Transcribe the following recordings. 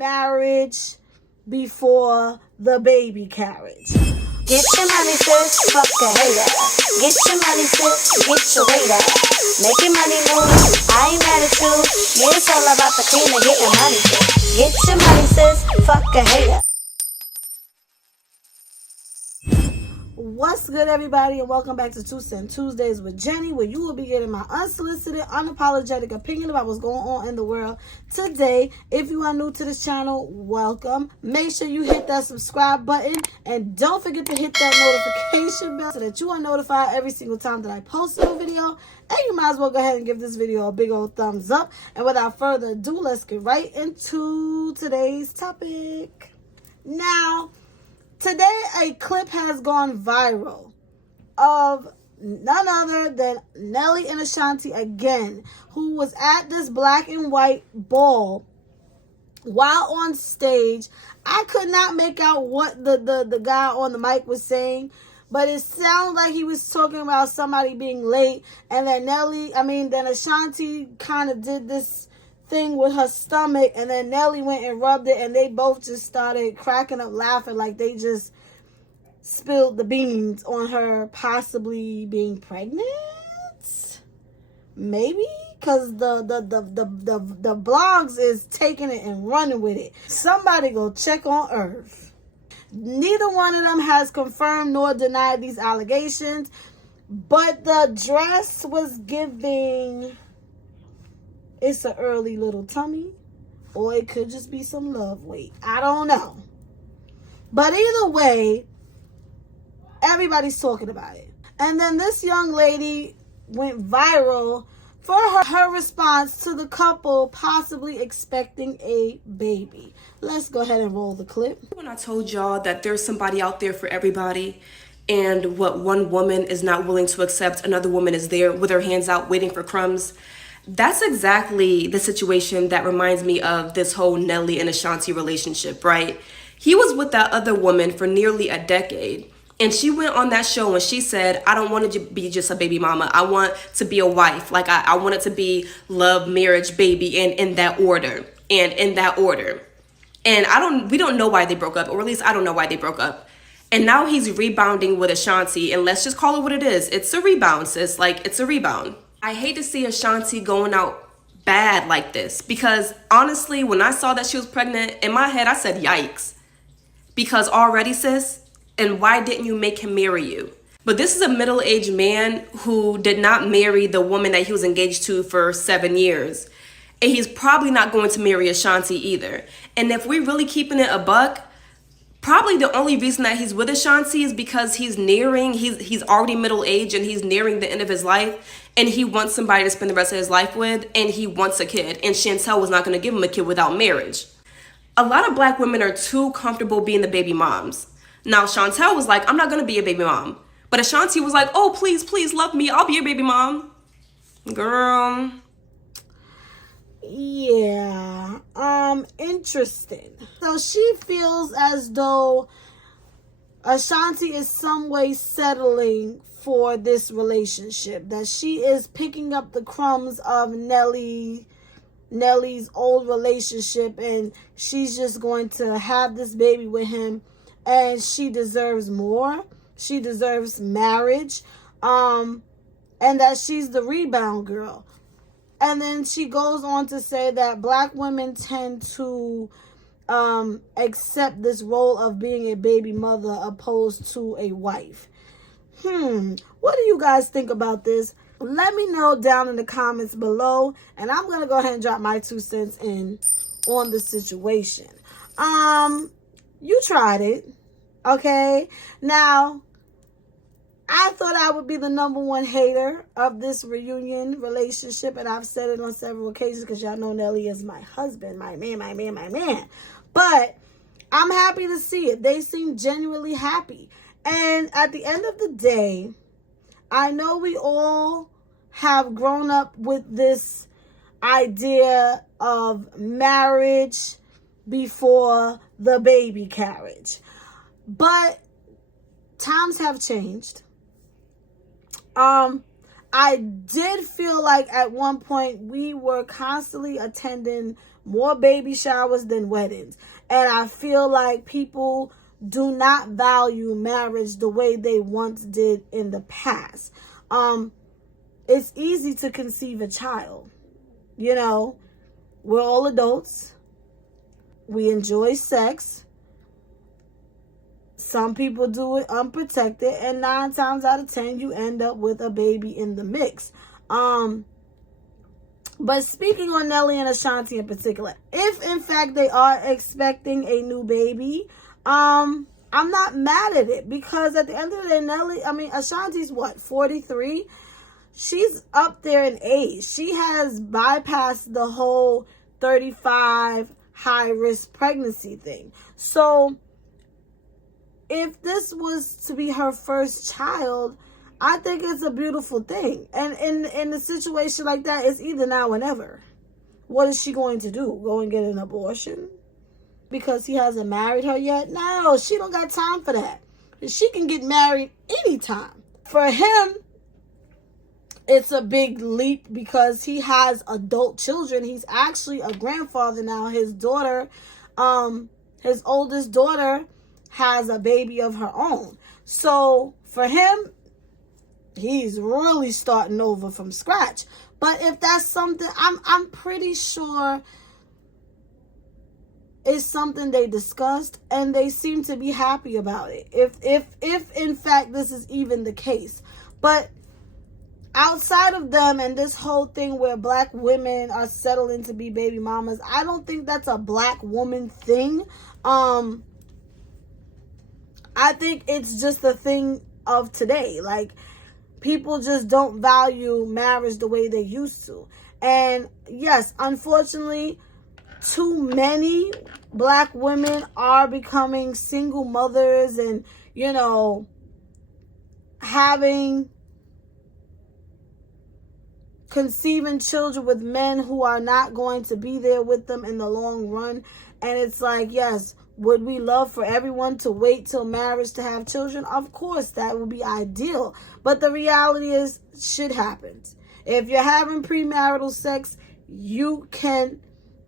marriage before the baby carriage. Get your money, sis, fuck a hater. Get your money, sis, get your waiter. Making money move, I ain't mad at you. Yeah, it's all about the cream and getting money, sis. Get your money, sis, fuck a hater. What's good, everybody, and welcome back to Two Cent Tuesdays with Jenny, where you will be getting my unsolicited, unapologetic opinion about what's going on in the world today. If you are new to this channel, welcome. Make sure you hit that subscribe button, and don't forget to hit that notification bell so that you are notified every single time that I post a new video. And you might as well go ahead and give this video a big old thumbs up. And without further ado, let's get right into today's topic. Now, today, a clip has gone viral of none other than Nelly and Ashanti again, who was at this black and white ball while on stage. I could not make out what the guy on the mic was saying, but it sounded like he was talking about somebody being late, and then then Ashanti kind of did this thing with her stomach, and then Nelly went and rubbed it, and they both just started cracking up laughing like they just spilled the beans on her possibly being pregnant. Maybe because the blogs is taking it and running with it. Somebody go check on Earth. Neither one of them has confirmed nor denied these allegations, but the dress was giving, it's an early little tummy, or it could just be some love weight. I don't know. But either way, everybody's talking about it. And then this young lady went viral for her response to the couple possibly expecting a baby. Let's go ahead and roll the clip. When I told y'all that there's somebody out there for everybody, and what one woman is not willing to accept, another woman is there with her hands out waiting for crumbs. That's exactly the situation that reminds me of this whole Nelly and Ashanti relationship, right? He was with that other woman for nearly a decade, and she went on that show and she said, I don't want to be just a baby mama. I want to be a wife. Like, I want it to be love, marriage, baby, and in that order. And we don't know why they broke up, or at least I don't know why they broke up. And now he's rebounding with Ashanti, and let's just call it what it is. It's a rebound, sis. Like, it's a rebound. I hate to see Ashanti going out bad like this, because honestly, when I saw that she was pregnant, in my head, I said, yikes. Because already, sis, and why didn't you make him marry you? But this is a middle-aged man who did not marry the woman that he was engaged to for 7 years. And he's probably not going to marry Ashanti either. And if we're really keeping it a buck, probably the only reason that he's with Ashanti is because he's already middle-aged and he's nearing the end of his life, and he wants somebody to spend the rest of his life with, and he wants a kid, and Chantel was not going to give him a kid without marriage. A lot of black women are too comfortable being the baby moms. Now, Chantel was like, I'm not going to be a baby mom. But Ashanti was like, oh, please, please love me. I'll be your baby mom. Girl. Yeah, interesting. So she feels as though Ashanti is some way settling for this relationship, that she is picking up the crumbs of Nelly's old relationship, and she's just going to have this baby with him, and she deserves more. She deserves marriage, and that she's the rebound girl. And then she goes on to say that black women tend to accept this role of being a baby mother opposed to a wife. What do you guys think about this? Let me know down in the comments below, and I'm going to go ahead and drop my 2 cents in on the situation. You tried it, okay? Now, I thought I would be the #1 hater of this reunion relationship, and I've said it on several occasions because y'all know Nelly is my husband, my man. But I'm happy to see it. They seem genuinely happy. And at the end of the day, I know we all have grown up with this idea of marriage before the baby carriage. But times have changed. I did feel like at one point we were constantly attending more baby showers than weddings. And I feel like people do not value marriage the way they once did in the past. It's easy to conceive a child. You know, we're all adults. We enjoy sex. Some people do it unprotected, and 9 times out of 10, you end up with a baby in the mix. But speaking on Nelly and Ashanti in particular, if in fact they are expecting a new baby, I'm not mad at it, because at the end of the day, Ashanti's what, 43? She's up there in age. She has bypassed the whole 35 high-risk pregnancy thing. So if this was to be her first child, I think it's a beautiful thing. And in a situation like that, it's either now or never. What is she going to do? Go and get an abortion? Because he hasn't married her yet? No, she don't got time for that. She can get married anytime. For him, it's a big leap because he has adult children. He's actually a grandfather now. His daughter, his oldest daughter, has a baby of her own. So for him, he's really starting over from scratch. But if that's something, I'm pretty sure it's something they discussed, and they seem to be happy about it. If in fact this is even the case. But outside of them and this whole thing where black women are settling to be baby mamas, I don't think that's a black woman thing. I think it's just a thing of today. Like, people just don't value marriage the way they used to. And yes, unfortunately, too many black women are becoming single mothers and, you know, conceiving children with men who are not going to be there with them in the long run. And it's like, yes, would we love for everyone to wait till marriage to have children? Of course, that would be ideal. But the reality is, shit happens. If you're having premarital sex,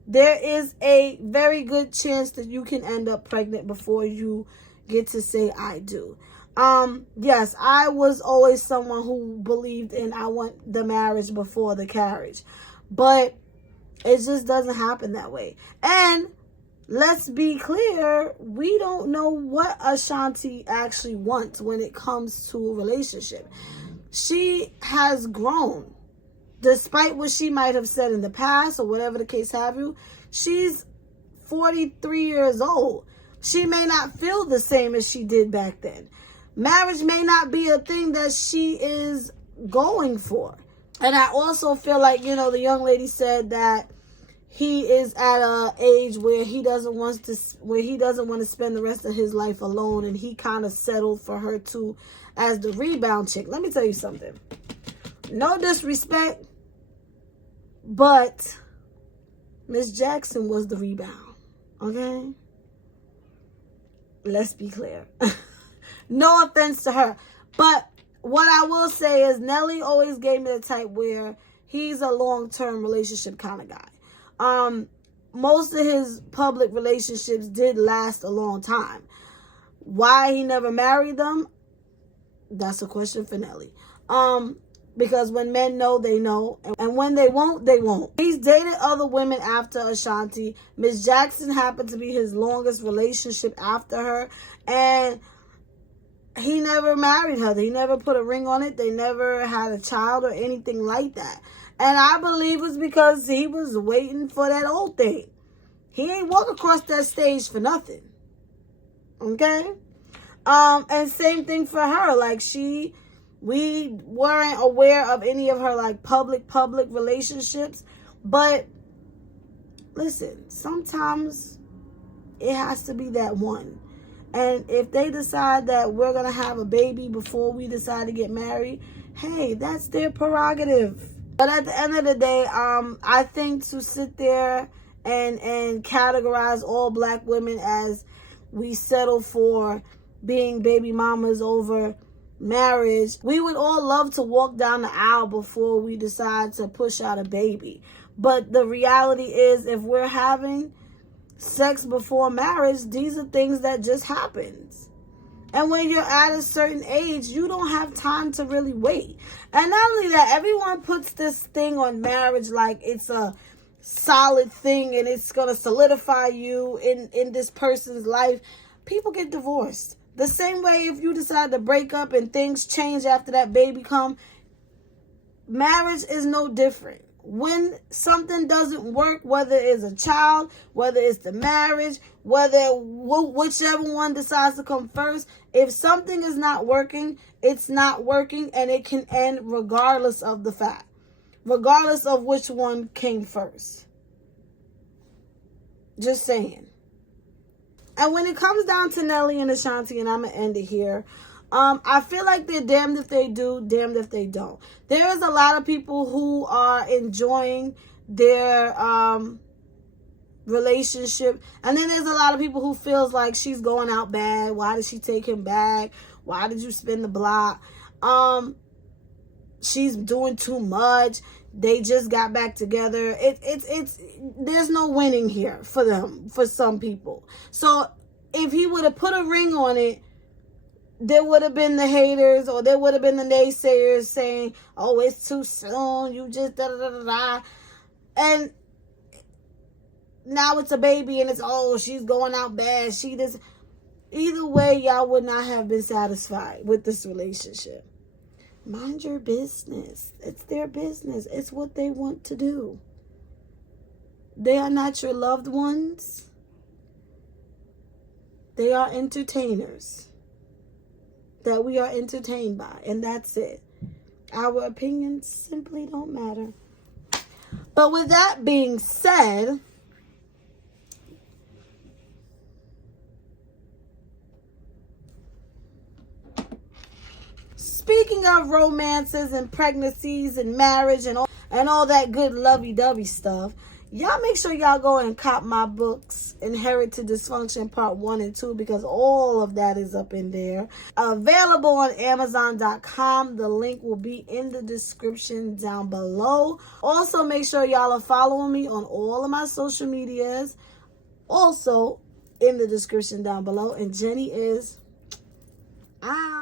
there is a very good chance that you can end up pregnant before you get to say I do. Yes, I was always someone who believed in I want the marriage before the carriage. But it just doesn't happen that way. And let's be clear, we don't know what Ashanti actually wants when it comes to a relationship. She has grown. Despite what she might have said in the past or whatever the case have you, she's 43 years old. She may not feel the same as she did back then. Marriage may not be a thing that she is going for. And I also feel like, you know, the young lady said that he is at a age where he doesn't want to spend the rest of his life alone, and he kind of settled for her too as the rebound chick. Let me tell you something. No disrespect, but Miss Jackson was the rebound. Okay? Let's be clear. No offense to her. But what I will say is Nelly always gave me the type where he's a long-term relationship kind of guy. Most of his public relationships did last a long time. Why he never married them, that's a question for Nelly. Because when men know, they know. And when they won't, they won't. He's dated other women after Ashanti. Miss Jackson happened to be his longest relationship after her. And he never married her. He never put a ring on it. They never had a child or anything like that. And I believe it was because he was waiting for that old thing. He ain't walk across that stage for nothing. Okay? And same thing for her. Like, we weren't aware of any of her, like, public relationships. But listen, sometimes it has to be that one. And if they decide that we're going to have a baby before we decide to get married, hey, that's their prerogative. But at the end of the day, I think to sit there and categorize all black women as we settle for being baby mamas over marriage, we would all love to walk down the aisle before we decide to push out a baby. But the reality is, if we're having sex before marriage, these are things that just happens. And when you're at a certain age, you don't have time to really wait. And not only that, everyone puts this thing on marriage like it's a solid thing and it's going to solidify you in this person's life. People get divorced. The same way if you decide to break up and things change after that baby come, marriage is no different. When something doesn't work, whether it's a child, whether it's the marriage, whichever one decides to come first, if something is not working, it's not working, and it can end regardless of the fact, regardless of which one came first. Just saying. And when it comes down to Nelly and Ashanti, and I'm going to end it here, I feel like they're damned if they do, damned if they don't. There is a lot of people who are enjoying their relationship. And then there's a lot of people who feels like she's going out bad. Why did she take him back? Why did you spin the block? She's doing too much. They just got back together. It's there's no winning here for them, for some people. So if he would have put a ring on it, there would have been the haters, or there would have been the naysayers saying, oh, it's too soon, you just da-da-da-da-da. And now it's a baby and it's, oh, she's going out bad. Either way, y'all would not have been satisfied with this relationship. Mind your business. It's their business. It's what they want to do. They are not your loved ones. They are entertainers that we are entertained by, and that's it. Our opinions simply don't matter. But with that being said, speaking of romances and pregnancies and marriage and all that good lovey-dovey stuff, y'all make sure y'all go and cop my books, Inherited Dysfunction Part 1 and 2, because all of that is up in there. Available on Amazon.com. The link will be in the description down below. Also, make sure y'all are following me on all of my social medias. Also, in the description down below. And Jenny is out.